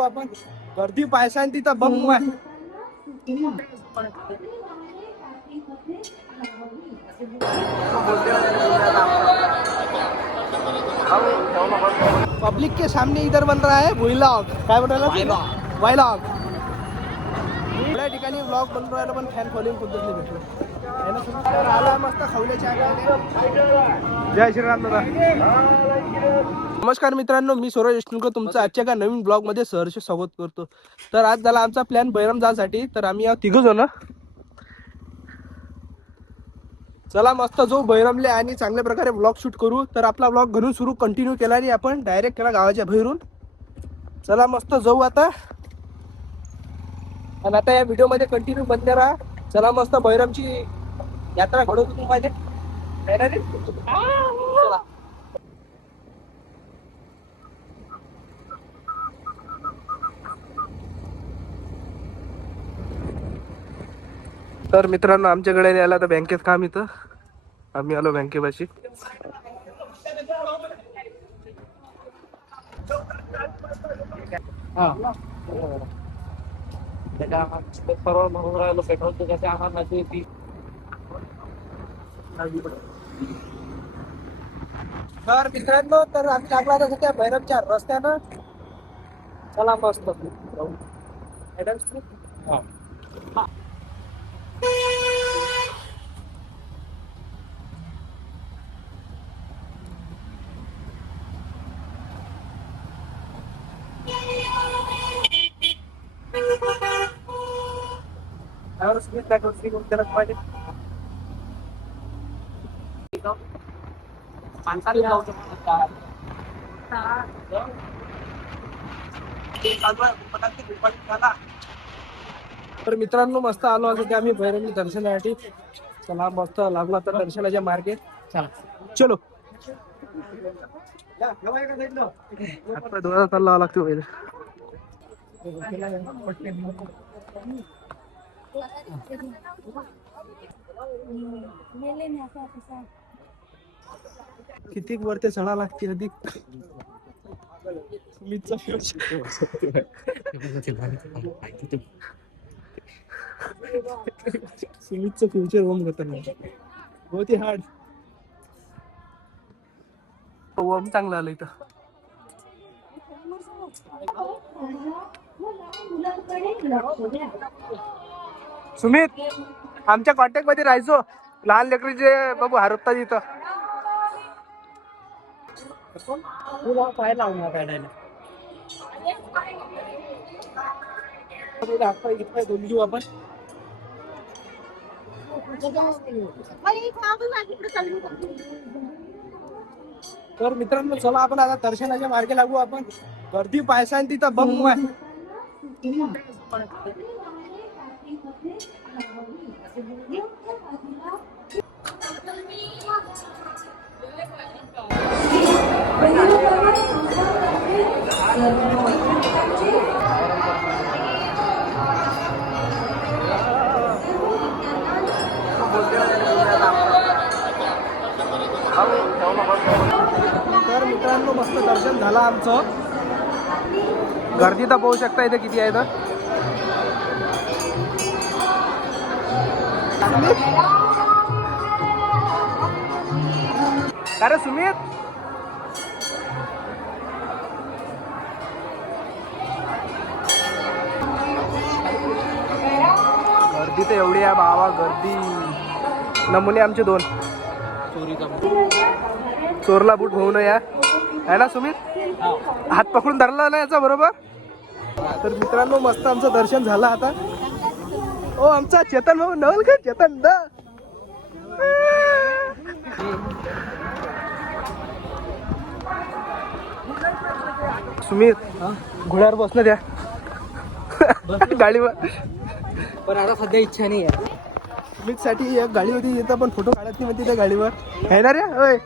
आपण गर्दी पाहायचा आणि तिथं बम आहे. पब्लिक के सामने इधर बन रहा है व्लॉग. काय बनवला? व्लॉग. थोड्या ठिकाणी व्लॉग बनवून राहिला पण फॅन फॉलोइंग कुठेच नाही भेटलं. आला मस्त खवल्याच्या. जय श्रीराम दादा. नमस्कार मित्रांनो, मी सौरभ यशनुकर तुमचं आजच्या एका नवीन ब्लॉग मध्ये सहर्ष स्वागत करतो. तर आज झाला आमचा प्लॅन बैरम जाण्यासाठी. तर आम्ही या तिघ जण चला मस्त जो बैरमले आणि चांगल्या प्रकारे ब्लॉग शूट करू. तर आपला ब्लॉग घरून सुरू कंटिन्यू केला आणि आपण डायरेक्ट केला गावाच्या बाहेरून. चला मस्त जाऊ आता. आणि आता या व्हिडिओ मध्ये कंटिन्यू बनले राहा. चला मस्त बैरमची यात्रा घडवतो तुम्हाला. चला. तर मित्रांनो, आमच्याकडे यायला तर बँकेत काम इथं. आम्ही आलो बँकेपाशी. तर मित्रांनो, तर आम्ही लागला आता सध्या भैरवच्या रस्त्यानं. चला मस्त तर मित्रांनो, मस्त आलो आता ते आम्ही भैरवनी दर्शनासाठी. चला मस्त लागलो आता दर्शनाच्या मार्गे. चलो. आता दोघांना चालला लागतो पहिले. किती वरती चढा लागते अधिक. सुमितचं फ्युचर होम होती हार्ड. होम चांगलं आलं इथं. सुमित, आमच्या कॉन्टॅक्ट मध्ये राहायचो. लहान लेकरीचे बाबू हरवतात इथं. पाय लावून काढायला दोन घेऊ आपण. तर मित्रांनो, चला आपण आता दर्शनाच्या मार्गे लागू. आपण गर्दी पाहायचा आणि तिथं बम आहे. तर मित्रांनो, मस्त दर्शन झालं आमचं. गर्दी तर पाहू शकता इथे किती आहे. तर अरे सुमित, गर्दी तर एवढी आहे बाबा. गर्दी. नमुने आमचे दोन. चोरला बूट होऊ नये आहे ना सुमित. हात पकडून धरला ना याचा बरोबर. तर मित्रांनो, मस्त आमचं दर्शन झालं आता. ओ आमचा चेतन भाऊ नवल का चेतन दा. सुमित, घोड्यावर बसणं द्या गाडीवर. पण आता सध्या इच्छा नाही आहे. सुमित साठी एक गाडी होती तिथं पण फोटो काढत नाही म्हणते त्या गाडीवर. आहे ना रे. ओय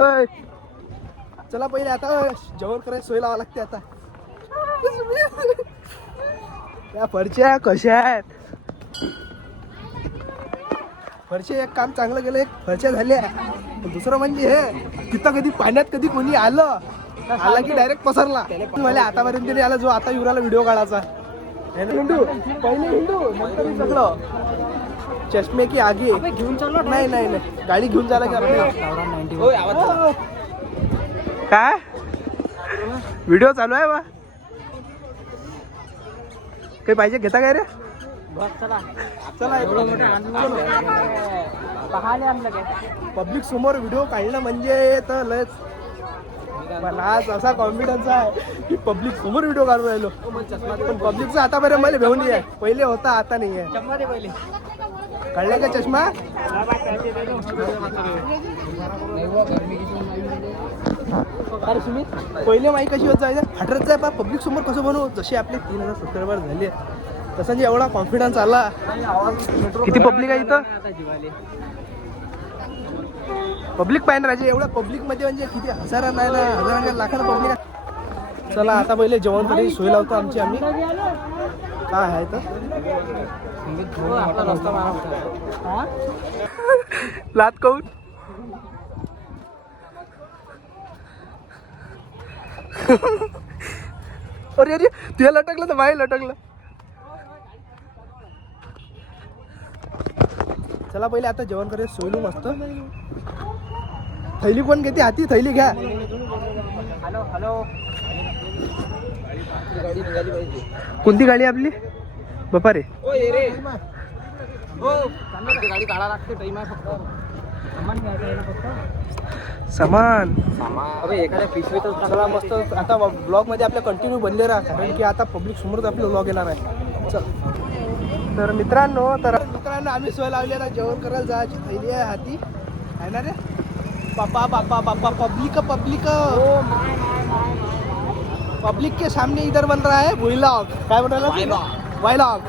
ओय, चला पहिले आता जेवण करायची सोय लावा लागते आता. त्या फरच्या कशा आहेत. फरचे एक काम चांगलं केलं, एक फरच्या झाल्या. दुसरं म्हणजे हे तिथं कधी पाण्यात कधी कोणी आलं आला की डायरेक्ट पसरला. मला आतापर्यंत नाही आला जो आता युवराला व्हिडिओ काढायचा. हिंदू पहिले हिंदू नंतर सगळं चष्मे की आगे घेऊन चाललो. नाही नाही नाही गाडी घेऊन चाला काय व्हिडिओ चालू आहे बा. काही पाहिजे घेता काय रे. चला पब्लिक समोर व्हिडिओ काढणं म्हणजे तर लयच मला आज असा कॉन्फिडन्स आहे की पब्लिक समोर व्हिडिओ काढून राहिलो. पण पब्लिकचा आतापर्यंत मला भेवून आहे. पहिले होता आता नाही आहे. काढलाय का चष्मा. अरे सुमित पहिले माहिती कशी होत जायचं फाटत जाय पा पब्लिक समोर कसं बनवू. जसे आपले 3000 सबस्क्रायबर झाले तसा जे एवढा कॉन्फिडन्स आला. किती पब्लिक आहे इथं. पब्लिक पाहिजे राजे एवढ्या पब्लिक मध्ये म्हणजे किती हजारा नाही ना हजारांच्या लाखाला पब्लिक आहे. चला आता पहिले जेवण तरी सोय लावतो आमची आम्ही काय आहे तर लात काऊन. अरे अरे तुला लटकलं तर बाहेर लटकलं. चला पहिले आता जेवण करायला सोयलू मस्त. थैली कोण घेते हाती थैली घ्या. हॅलो हॅलो कोणती गाडी आपली बापा रे. गाडी काढा लागते टाइम आहे फक्त सामान एखाद्या पिशवीतच सगळा मस्त. आता ब्लॉग मध्ये आपल्या कंटिन्यू बनले राहा कारण की आता पब्लिक समोरच आपलं ब्लॉग येणार आहे. चल तर मित्रांनो आम्ही सोय लावली आता जेवण करायला जायची. थैली आहे हाती आहे ना रे. बापा बापा बापा पब्लिक पब्लिक पब्लिक के सामने इधर बन रहा है व्लॉग. काय बनायला व्लॉग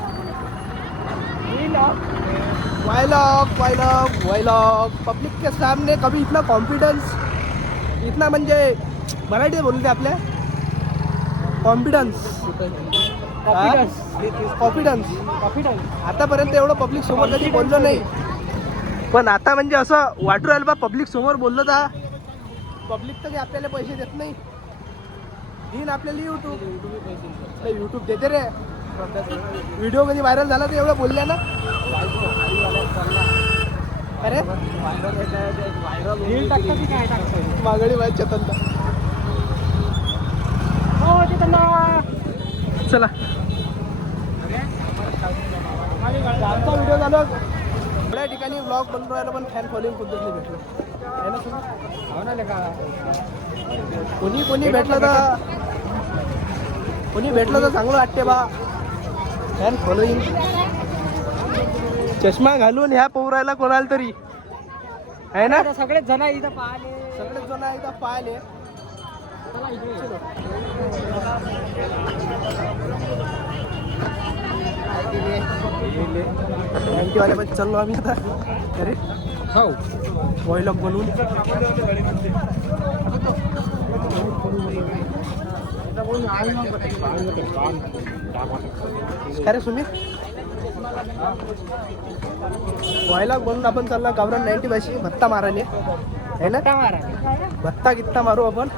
व्लॉग पब्लिक के सामने. कभी इतना कॉन्फिडन्स इतना म्हणजे मराठी बोलते आपल्या कॉन्फिडन्स आतापर्यंत एवढं पब्लिक समोर कधी बोललो नाही. पण आता म्हणजे असं वाटू राहिलं बा पब्लिक समोर बोललो तर पब्लिक तर आपल्याला पैसे देत नाही. देईन आपल्याला युट्यूब देते रे. व्हिडिओ कधी व्हायरल झाला तर एवढं बोलल्या ना. अरे मागडी बाय चेतन चला आमचा व्हिडिओ झाला. थोड्या ठिकाणी ब्लॉग बनवून राहिला पण फॅन फॉलोइंग कुठेच नाही भेटलं आहे ना. कोणी भेटलं तर चांगलं वाटते बा. फॅन फॉलोइंग चष्मा घालून ह्या पोरायला कोणाला तरी आहे ना. सगळेच जण इथं पाहिले. वाले पण चाललो आम्ही आता. अरे हो व्लॉग बनवून अरे सुमित व्लॉग बनवून आपण चालला गावरान 90 भाषी भत्ता मारायला आहे ना. भत्ता कित्ता मारू आपण.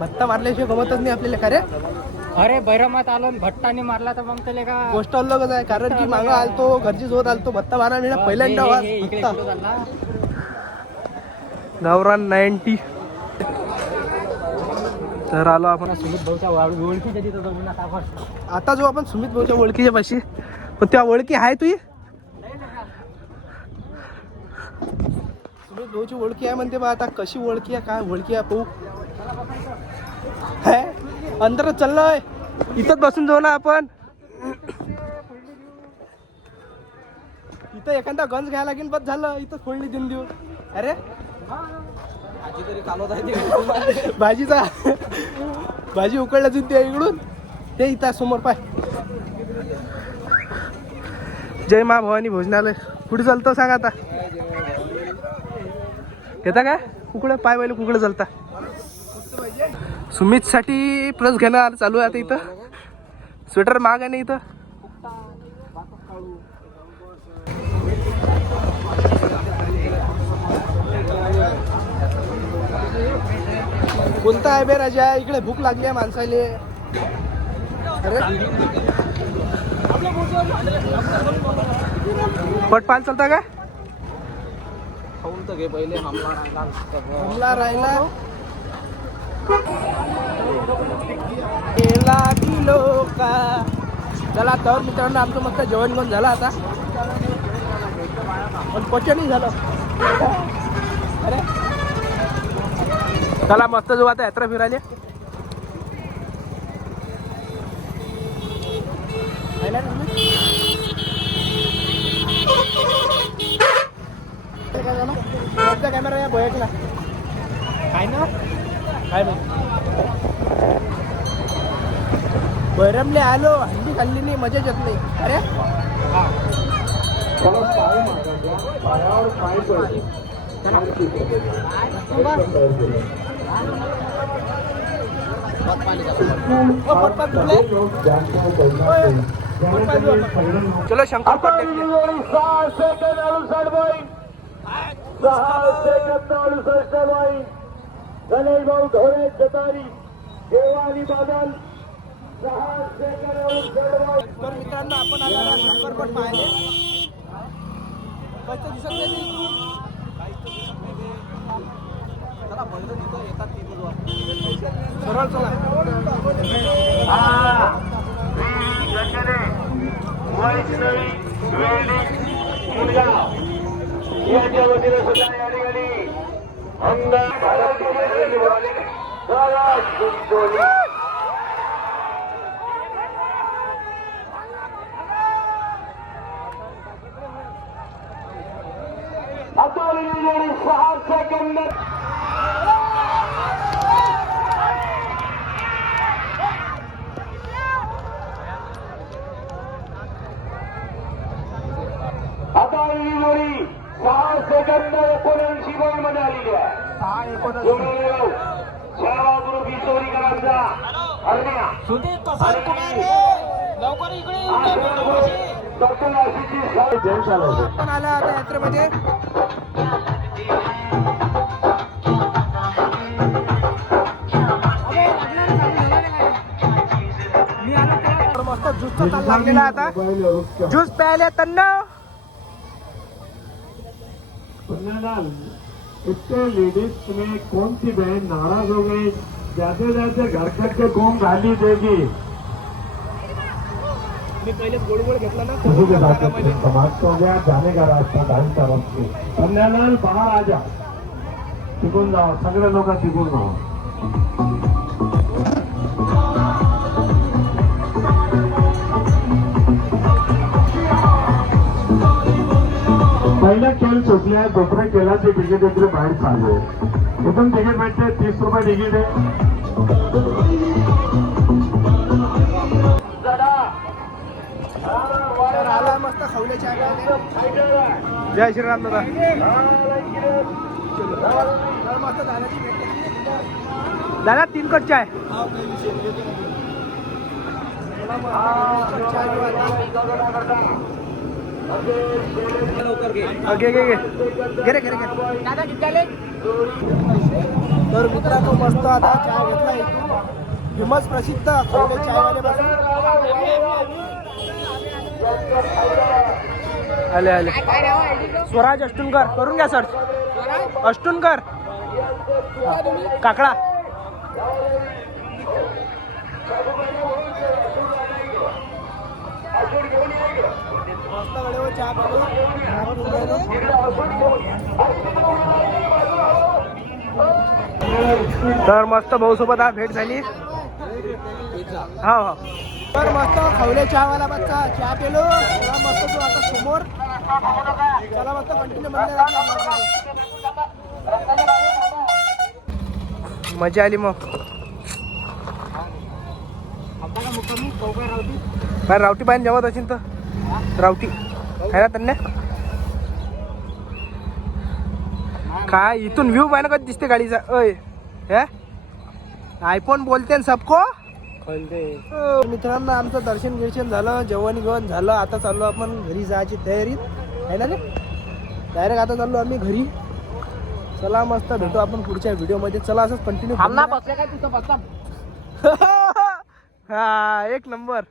भत्ता मारल्याशिवाय गमतच नाही आपल्याला. खरे अरे बैरमात आलो भट्टाने मारला तर मग त्याला का गोष्ट अलगच आहे. कारण की मागं आलतो घरची जोत आलतो भत्ता मारा मिळा पहिल्यांदा गावरान 90. तर आलो आपण सुमित भाऊच्या ओळखीच्या तिथं जाऊन आता जो आपण सुमित भाऊच्या ओळखीच्या पाशी. पण त्या ओळखी आहे तुझी. सुमित भाऊची ओळखी आहे म्हणते बा. आता कशी ओळखी आहे काय ओळखी आहे पाहू. अंतरात चाललोय इथंच बसून जाऊ ना आपण. इथं एखादा गंज घ्यायला लागेल बस झालं. इथं फोडली देऊन देऊ. अरे भाजीचा भाजी उकळला देऊन ते इकडून ते इथं समोर पाय. जय मा भवानी भोजनालय कुठे चालतं सांग आता. येता काय कुकडं पाय पहिले कुकडं चालता. सुमित साठी प्लस घेणं चालू आहे आता. इथं स्वेटर महाग आहे ना इथं. कोणता आहे बे राजा? इकडे भूक लागली आहे माणसाले. अरे पट पान चालता का? खाऊन तर घे पहिले हमला राहिला केला किलो का. चला तर मित्रांनो आमचं मस्त जेवण पण झालं आता, पण पचनही झालं. अरे चला मस्त जाऊ आता यात्रा फिरायला. कॅमेरा या भोयकला काय ना काय बैरमले आलो, हंडी खाल्ली नाही, मजा येत नाही. अरे चलो शंकर गणेश भाऊ ढोळे जतारी देवानी बादल 6 सेकंद. तर मित्रांनो आपण आला शंकरपट पाहिले. कसं दिसत नाही सरळ चला. वैष्णवी वेल्डिंग मुलगाव यांच्या वतीने सुद्धा या ठिकाणी आता 6 सेकंद. आता ही जोडी 6 सेकंद 79 बॉलमध्ये आलेली आहे. 6 ग्रुप ही चोरीकरांचा हरण्या आपण आला आता यात्रेमध्ये. मस्त ज्यूसचा ताल लागलेला आता. ज्यूस प्यायले तन्ना. इतने लेडीज में कौन सी बहन नाराज हो गई? जाते जाते घर तक के कौन गाली देगी? मी पहिले गोड गोड घेतला ना. किसी के साथ समाप्त हो गया, जाने का रास्ता दान तरफ से. कन्यालाल बाहर आ जा, टिकून जाओ, सगळे लोक टिकून जाओ. पहिला खेळ सुटल्या, दुसऱ्या खेळाचे तिकीट इकडे बाहेर चालले. इथून तिकीट भेटते 30 रुपये तिकीट आहे. तर आला मस्त खवल्याच्या जय श्रीराम दादा. तर मस्त दादाची भेट. दादा 3 कट चाय. घे रे घे रे घे. दादा किती आले? तर मित्रांनो मस्त आता चहा घेतला इथून. फेमस प्रसिद्ध खवले चायवाले पासून आले आले. स्वराज अष्टुनकर करून घ्या सर्च. अष्टुनकर काकडा. मस्त वेळेवर चहा तर मस्त भाऊ सोबत आज भेट झाली. हो हो. तर मस्त खवले चहावाला बच्चा चहा पेलो. मस्त तू आता समोर चला मस्त कंटिन्यू मजा आली. मग काय रावटी पाहिजे जमत असेल तर रावटी आहे ना त्यांना. काय इथून व्ह्यू पाहिजे कधी दिसते गाडीचा. अय हे आयफोन बोलते ना सबको. मित्रांनो आमचं दर्शन गिर्शन झालं, जेवण घेऊन झालं. आता चाललो आपण घरी जायची तयारीत आहे ना रे. डायरेक्ट आता चाललो आम्ही घरी. चला मस्त भेटू आपण पुढच्या व्हिडिओ मध्ये. चला असंच कंटिन्यू बसले काय तुझं बसला हा एक नंबर.